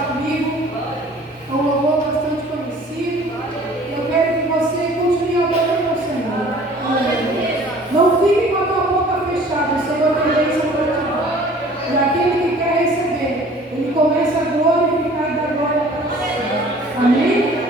comigo. É um louvor bastante conhecido. Eu quero que você continue adorando ao Senhor. Não fique com a tua boca fechada. O Senhor tem bênção para ti. E aquele que quer receber, ele começa a glorificar e dar glória para ti. Amém?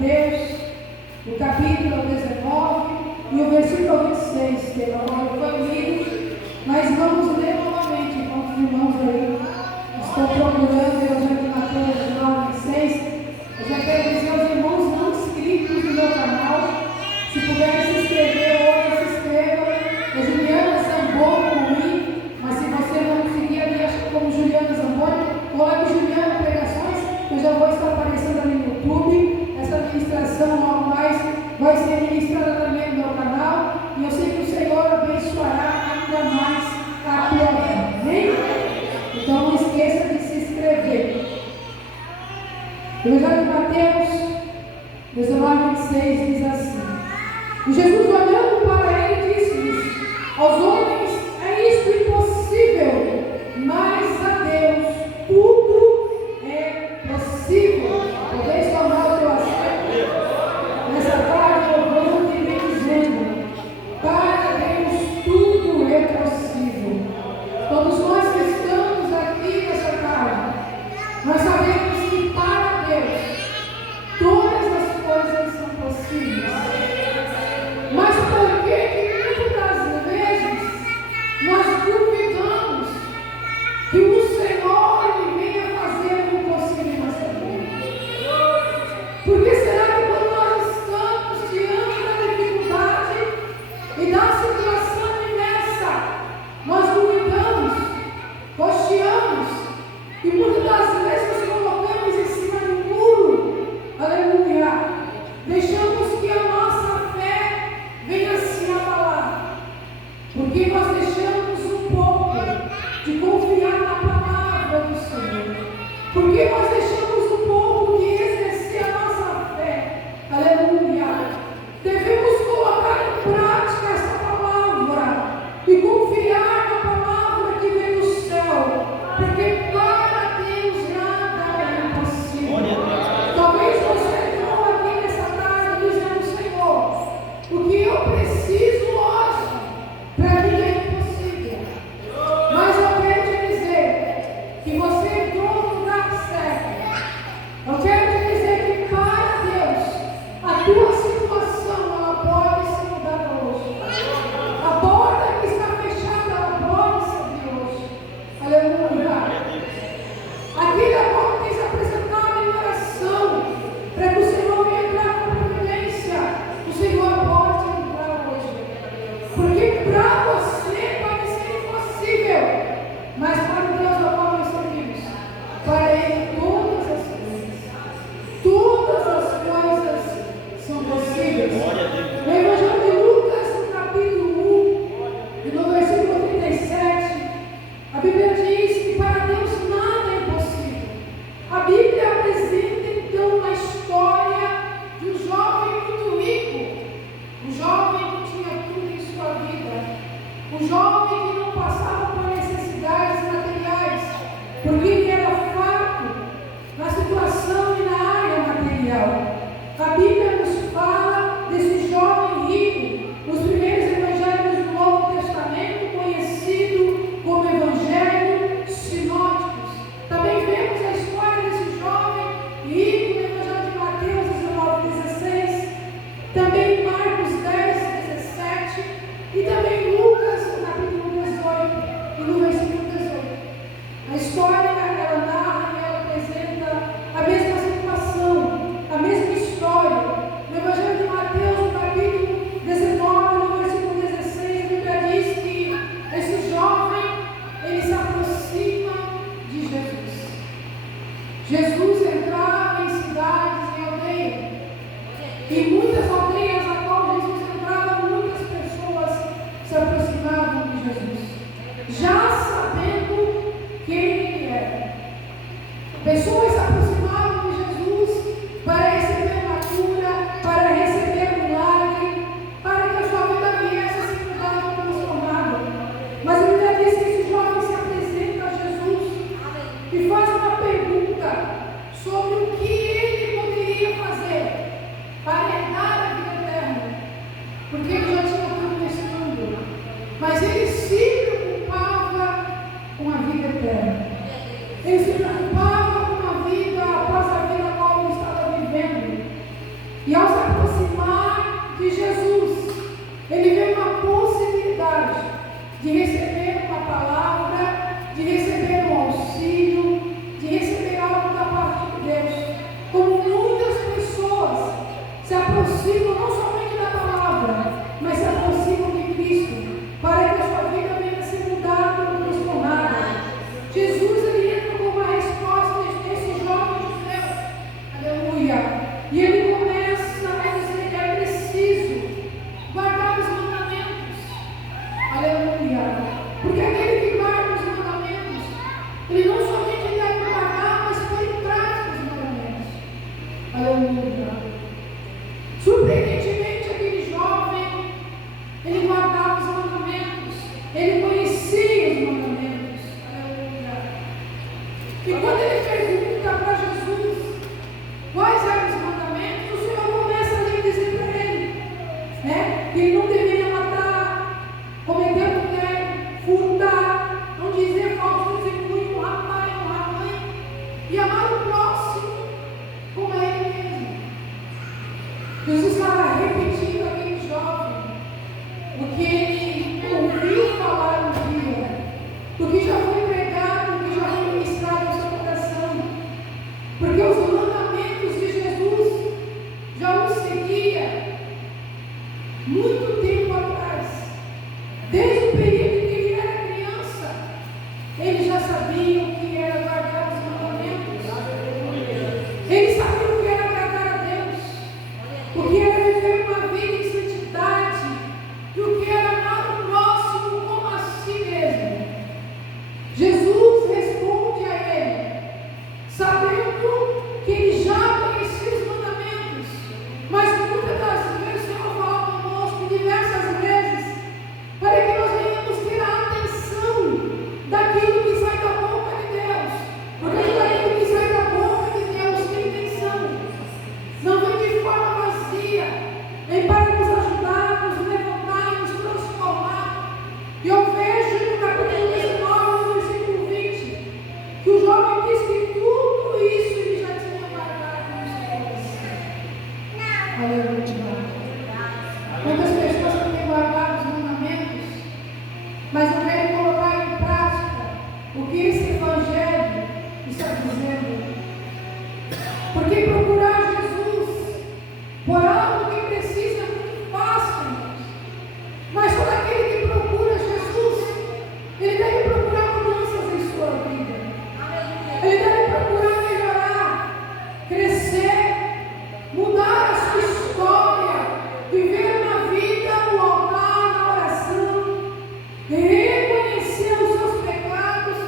Mateus, o capítulo 19 e o versículo 26, que agora foi lido, mas vamos ler novamente, enquanto os irmãos aí estão procurando o Evangelho de Mateus 19, 26. Eu já quero dizer aos irmãos não inscritos no meu canal, se puderem se inscrever hoje, se inscreva. É Juliana Zamboni comigo, mas se você não seguir ali, acho que como Juliana Zamboni, coloque Juliana Pregações, eu já vou estar aparecendo ali no YouTube. Essa ministração logo mais vai ser ministrada também no meu canal, e eu sei que o Senhor abençoará ainda mais a tua vida. Amém? Então não esqueça de se inscrever. Evangelho de Mateus 19, 26 diz assim: e Jesus, olhando para ele, disse-lhes: aos homens é isto impossível, mas a Deus tudo é possível. Podeis tomar o teu assento nessa tarde, louvando e bendizendo. Para Deus tudo é possível. Todos nós que estamos aqui nessa tarde, nós sabemos que para Deus todas as coisas são possíveis. Mas por que muitas das vezes nós duvidamos que o Senhor venha fazer o impossível em nossa vida? Porque será que quando nós estamos diante da dificuldade e da situação imensa, nós duvidamos, cocheamos e muitas das vezes nos colocamos em cima do muro, aleluia, deixamos que a nossa fé venha se abalar, porque nós deixamos um pouco de confiar na palavra do Senhor, porque nós deixamos um pouco de exercer a nossa fé, aleluia. Devemos colocar em prática essa palavra e confiar na palavra que vem do céu, porque para Deus nada é impossível. Talvez você entrou aqui nessa tarde dizendo: Senhor, o que eu preciso hoje, para mim é impossível. Mas eu quero te dizer que você entrou no lugar certo. Eu quero te dizer que para Deus, a tua situação ela pode ser mudada hoje. A porta que está fechada, ela pode se abrir hoje. Aleluia. Aquele amor que tem se apresentado em oração, para que o Senhor venha entrar com providência, o Senhor pode entrar hoje. Porque para você pode ser impossível, mas para Deus não pode ser servimos. Para Ele todas as coisas são possíveis. No Evangelho de Lucas, no capítulo 1, e no versículo 37, a Bíblia diz que para Deus nada é impossível. A Bíblia apresenta então uma história de um jovem muito rico, um jovem que tinha tudo em sua vida, um jovem que não passava por necessidades materiais, porque ele era farto na situação e na área material. A Bíblia nos fala desse jovem rico, os primeiros evangelhos do Novo Testamento, conhecido como Evangelho sinóticos. Também vemos a história desse jovem rico no Evangelho de Mateus 19:16, também Marcos 10:17 e também Lucas, no capítulo 18 e no versículo 18. A história ela narra e ela apresenta a mesma situação, a mesma história. No Evangelho de Mateus, no capítulo 19, no versículo 16, a Bíblia diz que esse jovem, ele se aproxima de Jesus. Jesus entrava em cidades, em aldeias, e muitas aldeias a qual Jesus entrava, muitas pessoas se aproximavam de Jesus, já sabendo quem ele era. Pessoas se aproximavam de Jesus para receber uma cura, para receber um milagre, para que a sua vida viesse a se mudar e transformada. Mas a Bíblia diz que esse jovem se apresenta a Jesus e faz uma pergunta sobre o que ele poderia fazer para herdar a ele começa a dizer que é preciso guardar os mandamentos. Aleluia. Porque aquele que guarda os mandamentos, ele não somente deve guardar, mas põe em prática os mandamentos. Aleluia. Surpreendentemente, aquele jovem, ele guardava os mandamentos, ele conhecia os mandamentos. Aleluia. E quando ele pergunta para Jesus quais eram os mandamentos, o Senhor começa a dizer para ele, né, que ele não deveria matar, cometer adultério, furtar, não dizer falso testemunho, honrar pai, honrar mãe, e amar o próximo como a ele mesmo. Jesus estava repetindo aquele jovem o que ele ouviu falar um dia, o que já foi pregado, o que já foi ministrado ao seu coração, porque os mandamentos de Jesus já o seguia muito tempo atrás, desde o período em que ele era criança, ele já sabia o que era guardar os mandamentos, ele sabia o que era agradar a Deus, o que era viver uma vida em santidade, e o que era amar o próximo como a si mesmo. Jesus responde a ele, sabendo que ele já conhecia os mandamentos, mas muitas das vezes o Senhor fala conosco diversas vezes, para que nós venhamos ter a atenção daquilo que sai da boca de Deus, porque tudo aquilo que sai da boca de Deus tem intenção, não vem de forma vazia, vem para nos ajudar, nos levantar, nos transformar. E eu vejo no capítulo 19, no versículo 20, que o jovem diz que tudo isso ele já tinha guardado no seu coração. Aleluia. Muitas pessoas têm guardado os mandamentos, mas não querem colocar em prática o que esse evangelho está dizendo. Porque procurar Jesus por algo que precisa é muito fácil, irmãos. Mas todo aquele que procura Jesus, ele deve procurar mudanças em sua vida. Ele deve procurar melhorar, crescer, mudar a sua história, viver uma vida no altar, na oração, reconhecer os seus pecados,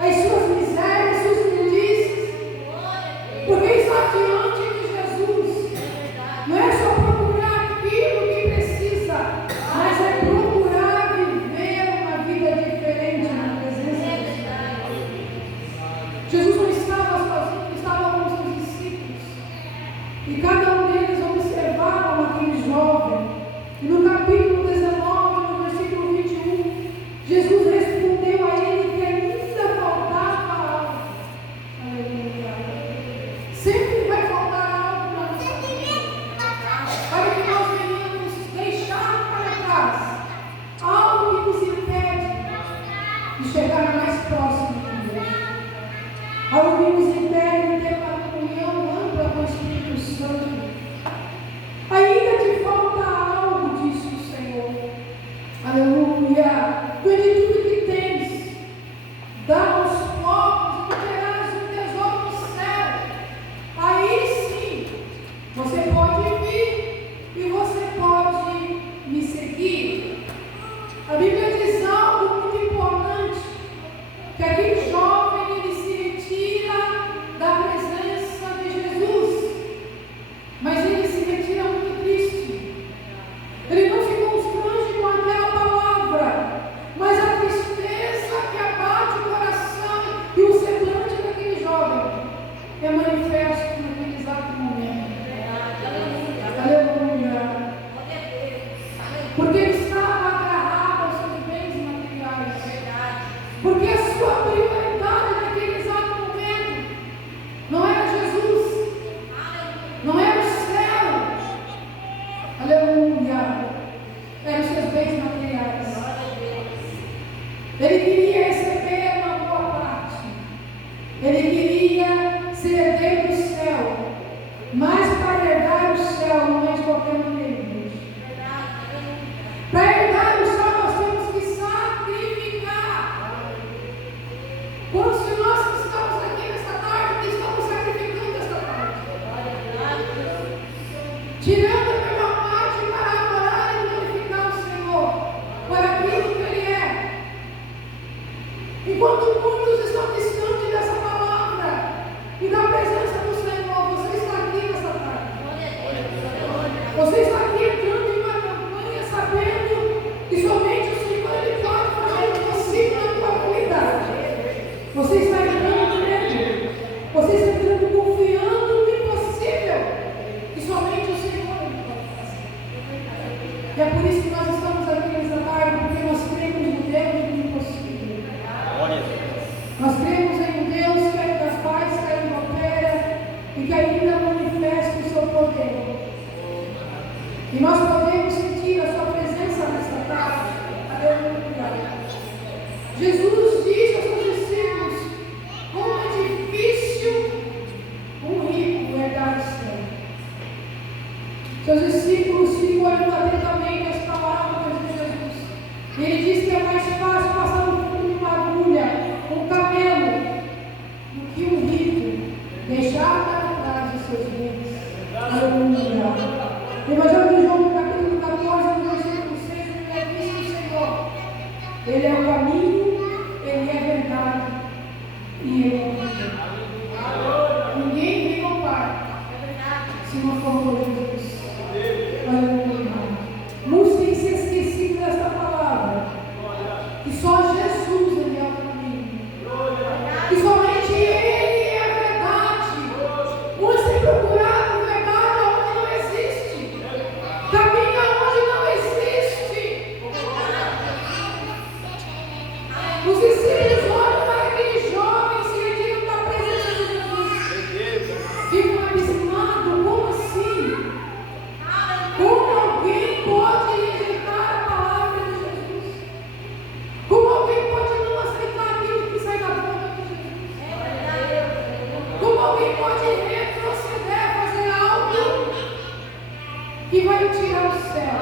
as suas misérias, suas injustiças, porque está diante de Jesus. Não é só procurar aquilo que precisa, mas é procurar viver uma vida diferente na presença de Deus. Jesus não estava sozinho, estava com os seus discípulos. E cada um deles observavam aquele jovem. E no capítulo 19, no versículo 21, Jesus respondeu a ele que ainda faltava algo. Aleluia. Sempre vai faltar algo para nossa vida, para que nós venhamos deixar para trás algo que nos impede de chegar mais próximo de Deus, algo que nos impede de ter uma comunhão ampla com o Espírito Santo. Ainda te falta algo, disse o Senhor. Aleluia. Vende tudo que tens, dá aos pobres, e terás um tesouro no céu. Aí sim, você pode vir e você pode me seguir. A Bíblia diz algo muito importante, que aquele jovem ele se retira da presença de Jesus, mas ele se retira muito triste. Ele não se constrange com aquela palavra, mas a tristeza que abate o coração e o semblante daquele jovem é manifesto naquele exato momento. Aleluia. Porque ele estava agarrado aos seus bens materiais. Porque a sua prioridade naquele exato momento não era Jesus, não era o céu. Aleluia. Eram os seus bens materiais. Ele queria receber uma boa parte. Ele queria ser herdeiro do céu. Mas para herdar o céu não é de qualquer tirando a melhor parte para adorar e glorificar o Senhor, por aquilo que Ele é. Enquanto muitos estão distantes dessa palavra e da presença do Senhor, você está aqui nessa tarde. Você está aqui entrando em uma campanha sabendo que somente o Senhor Ele pode fazer o possível na tua vida. Você está entrando crendo. Você está entrando confiando no impossível que somente o Senhor Ele pode fazer. E é por isso que nós estamos aqui nessa tarde, porque nós cremos no Deus do impossível. Nós cremos em um Deus que ainda faz, que ainda opera e que ainda manifesta o seu poder. E nós podemos sentir a sua presença nesta tarde. Aleluia. Jesus disse aos seus discípulos como é difícil um rico herdar o céu. Seus discípulos ficam olhando atentamente as palavras de Jesus. E ele disse que é mais fácil passar no fundo de uma agulha, um camelo, do que um rico deixar para trás os seus bens. Aleluia. Evangelho de João, capítulo 14, versículo 6, ele diz que o Senhor, Ele é o caminho, Ele é a verdade e Ele é a vida. Ninguém vem ao Pai se não for por Jesus. Aleluia. Muitos têm se esquecido desta palavra, que só Jesus Ele é o caminho, que somente Ele é a verdade. Muitos têm procurado verdade onde não existe, caminho onde não existe. Os discípulos olham para aquele jovem se retiram da presença de Jesus, ficam abismados. Como assim? Como alguém pode rejeitar a palavra de Jesus? Como alguém pode não aceitar aquilo que sai da boca de Jesus? Como alguém pode retroceder, fazer algo que vai o tirar do céu?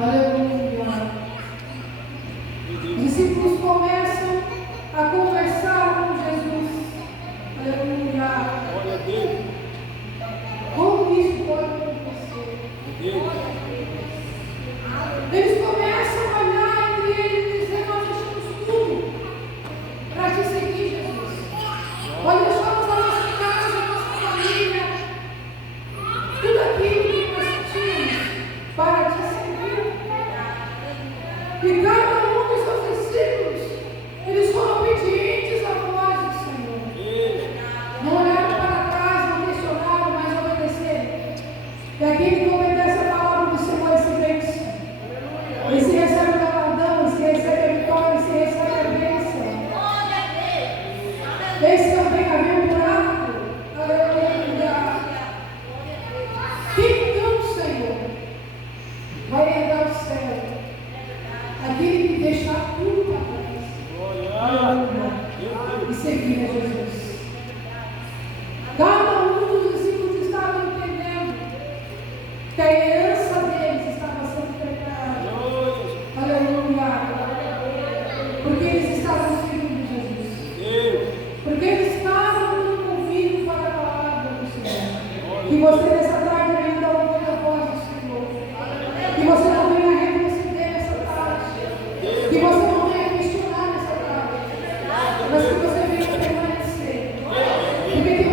Aleluia. Os discípulos começam a conversar com Jesus. Aleluia. Como isso pode acontecer? Eles começam a olhar entre eles e dizer: nós deixamos tudo para te seguir, Jesus. Nós deixamos a nossa casa, a nossa família, tudo aquilo que nós tínhamos para te seguir. E cada um dos seus discípulos, eles foram obedientes à voz do Senhor. Não olharam para trás, não questionaram, mas obedeceram. E aquele que obedece a palavra do Senhor, esse vence. Esse recebe o galardão, esse recebe a vitória, esse recebe a bênção. Esse é o bem-aventurado. Aleluia. Quem então, Senhor, vai herdar o céu? Aquele que deixar tudo para trás. Aleluia. E seguir a Jesus. Cada um dos discípulos estava entendendo que a herança deles estava sendo preparada. Aleluia. Porque eles estavam seguindo Jesus. Porque eles estavam dando ouvido para a palavra do Senhor. Que você nessa tarde ainda ouve a voz do Senhor. Que você não venha retroceder nessa tarde. Que você não venha questionar nessa tarde. Mas que você venha permanecer. Porque tem